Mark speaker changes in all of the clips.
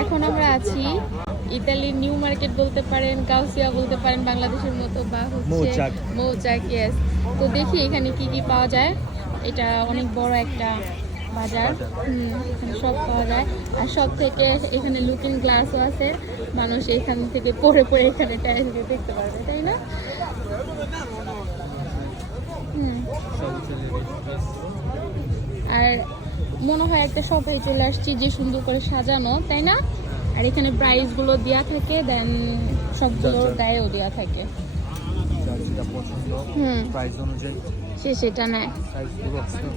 Speaker 1: এখন আমরা আছি ইতালির নিউ মার্কেট বলতে পারেন গাউসিয়া বলতে পারেন বাংলাদেশের মতো বা হচ্ছে
Speaker 2: মৌচাক।
Speaker 1: ইয়েস তো দেখি এখানে কি কি পাওয়া যায়। এটা অনেক বড় একটা বাজার। হুম, এখানে সব পাওয়া যায়। আর সব থেকে এখানে লুকিং গ্লাসও আছে। মানুষ এখান থেকে পরে পরে এখানে টাইলস দিয়ে দেখতে পারবে তাই না? হুম। আর মনে হয় একটা শপে চলে আসছি যে সুন্দর করে সাজানো তাই না? আর এখানে প্রাইসগুলো দেওয়া থাকে দেন সবগুলো
Speaker 2: আচ্ছা।
Speaker 1: গায়েও দেওয়া থাকে। হুম।
Speaker 2: প্রাইস অনুযায়ী।
Speaker 1: সে সেটা নেয়।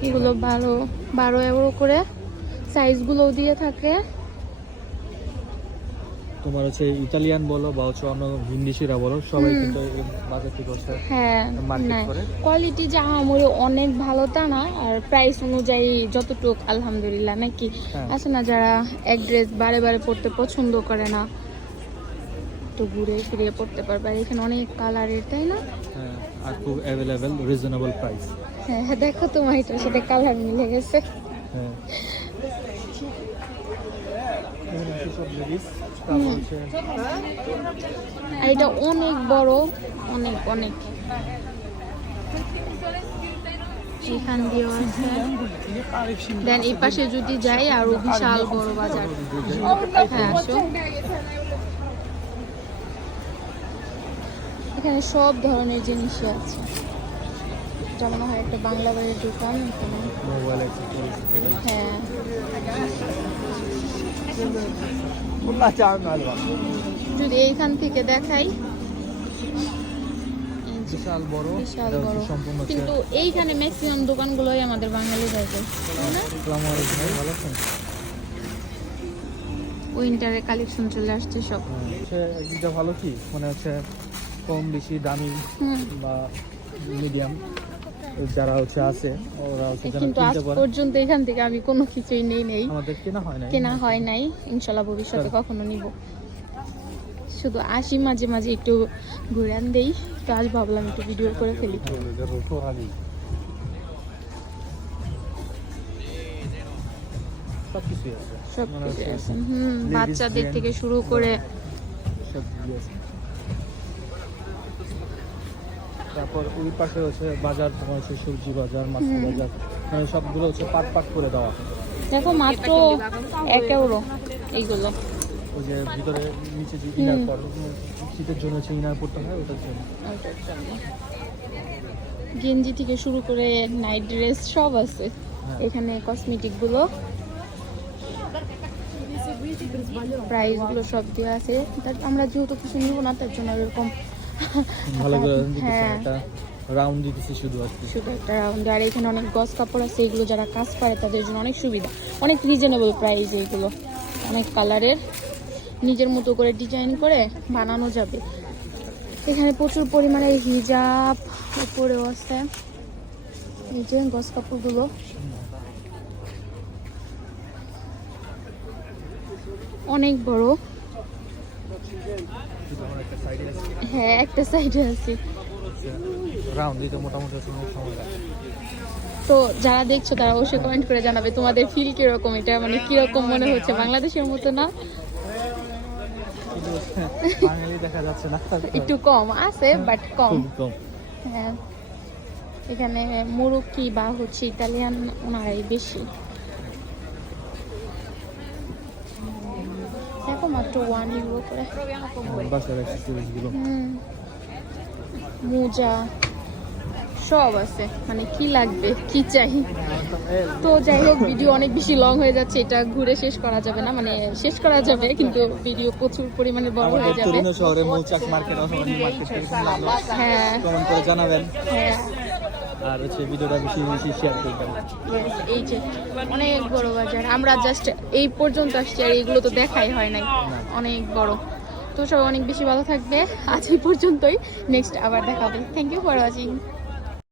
Speaker 1: এগুলো ভালো বারো এগারো করে সাইজগুলো দিয়ে থাকে।
Speaker 2: তোমার হচ্ছে ইতালিয়ান বলো বা হচ্ছে অন্য হিন্দিসিরা বলো সবাই কিন্তু বাজার থেকে হচ্ছে
Speaker 1: হ্যাঁ
Speaker 2: Market করে?
Speaker 1: কোয়ালিটি যা আমার অনেক ভালো তা না আর প্রাইস অনুযায়ী যতটুক আলহামদুলিল্লাহ নাকি?
Speaker 2: হ্যাঁ।
Speaker 1: আছে না যারা এক ড্রেস বারে বারে পড়তে পছন্দ করে না তো ঘুরে ফিরে পড়তে পারবে। আর এখানে অনেক কালারের তাই না?
Speaker 2: হ্যাঁ, আর খুব অ্যাভেলেবেল রিজনেবল প্রাইস
Speaker 1: হ্যাঁ হ্যাঁ, দেখো তোমার এটার সাথে কালার মিলে গেছে।
Speaker 2: হ্যাঁ এখানে হচ্ছে সব লেডিস তারপর হচ্ছে
Speaker 1: আর এটা অনেক বড় অনেক অনেক। এখান দিয়েও আছে। দেন এই পাশে যদি যাই আরও বিশাল বড় বাজার। হ্যাঁ আসো। এখানে সব ধরনের জিনিসই আছে। এটা মনে হয় একটা বাংলা বাড়ির দোকান এখানে। হ্যাঁ। যদি এইখান থেকে দেখাই।
Speaker 2: বিশাল বড়।
Speaker 1: বিশাল বড়। কিন্তু এইখানে ম্যাক্সিমাম দোকানগুলোই আমাদের বাঙালি
Speaker 2: ভালো আছেন?
Speaker 1: উইন্টারের কালেকশন চলে আসছে সব।
Speaker 2: হ্যাঁ, ভালো কি? মানে হচ্ছে কম বেশি দামি বা মিডিয়াম যারা হচ্ছে আছে ওরা হচ্ছে
Speaker 1: কিন্তু আজ পর্যন্ত এখান থেকে আমি কোনো কিছুই নেই নেই।
Speaker 2: আমাদের কেনা হয় না
Speaker 1: কেনা হয় নাই। ইনশাল্লাহ ভবিষ্যতে কখনো নিব। শুধু আসি মাঝে মাঝে একটু ঘুরান দেই। তো আজ ভাবলাম একটু ভিডিও করে ফেলি।
Speaker 2: সব কিছুই আছে।
Speaker 1: সব
Speaker 2: মানে
Speaker 1: আছে। হুম বাচ্চাদের থেকে শুরু করে
Speaker 2: সব আছে। তারপর ওই পাশে হচ্ছে বাজার তোমার হচ্ছে সবজি বাজার মাছ বাজার মানে সবগুলো হচ্ছে পাট পাট করে দেওয়া।
Speaker 1: দেখো মাত্র এক ইউরো এইগুলো।
Speaker 2: ওই যে ভিতরে নিচে যে ইনার পর শীতের জন্য হচ্ছে ইনার পড়তে হয় ওটার জন্য।
Speaker 1: গেঞ্জি থেকে শুরু করে নাইট ড্রেস সব আছে।
Speaker 2: হ্যাঁ।
Speaker 1: এখানে কসমেটিকগুলো। প্রাইসগুলো সব দেওয়া আছে। তার আমরা যেহেতু কিছু নিব না তার জন্য এরকম
Speaker 2: ভালো করে
Speaker 1: হ্যাঁ।
Speaker 2: একটা রাউন্ড দিতেছে শুধু আর
Speaker 1: শুধু একটা রাউন্ড আর এখানে অনেক গস কাপড় আছে এগুলো যারা কাজ পারে তাদের জন্য অনেক সুবিধা। অনেক রিজনেবল প্রাইস এগুলো। অনেক কালারের নিজের মতো করে ডিজাইন করে বানানো যাবে। এখানে প্রচুর পরিমাণে হিজাব উপরেও আছে। এই যে গস কাপড়গুলো। অনেক বড়
Speaker 2: শুধু আমার একটা সাইডে আছে
Speaker 1: হ্যাঁ একটা সাইডে আছে।
Speaker 2: রাউন্ড দিতে মোটামুটি সময় লাগে।
Speaker 1: তো যারা দেখছ তারা অবশ্যই কমেন্ট করে জানাবে তোমাদের ফিল কীরকম এটা মানে কীরকম মনে হচ্ছে। বাংলাদেশের মতো না?
Speaker 2: দেখা যাচ্ছে
Speaker 1: একটু কম আছে বাট কম।
Speaker 2: কম।
Speaker 1: হ্যাঁ। এখানে মুরুক্কি বা হচ্ছে ইতালিয়ান ওনারাই বেশি দেখো মাত্র ওয়ান ইউরো করে। মোজা সব আছে। মানে কি লাগবে কি চাই? তো যাই হোক ভিডিও অনেক বেশি লং হয়ে যাচ্ছে। এটা ঘুরে শেষ করা যাবে না। মানে শেষ করা যাবে কিন্তু ভিডিও প্রচুর পরিমাণে বড় হয়ে যাবে।
Speaker 2: শহরে মার্কেট
Speaker 1: হ্যাঁ।
Speaker 2: জানাবেন।
Speaker 1: হ্যাঁ।
Speaker 2: আর হচ্ছে ভিডিওটা বেশি বেশি শেয়ার করবেন।
Speaker 1: এই যে অনেক বড় বাজার আমরা জাস্ট এই পর্যন্ত আসছি আর এগুলো তো দেখাই হয় নাই। অনেক বড়। তো সবাই অনেক বেশি ভালো থাকবে। আজ এই পর্যন্তই। নেক্সট আবার দেখাবে। Thank you for watching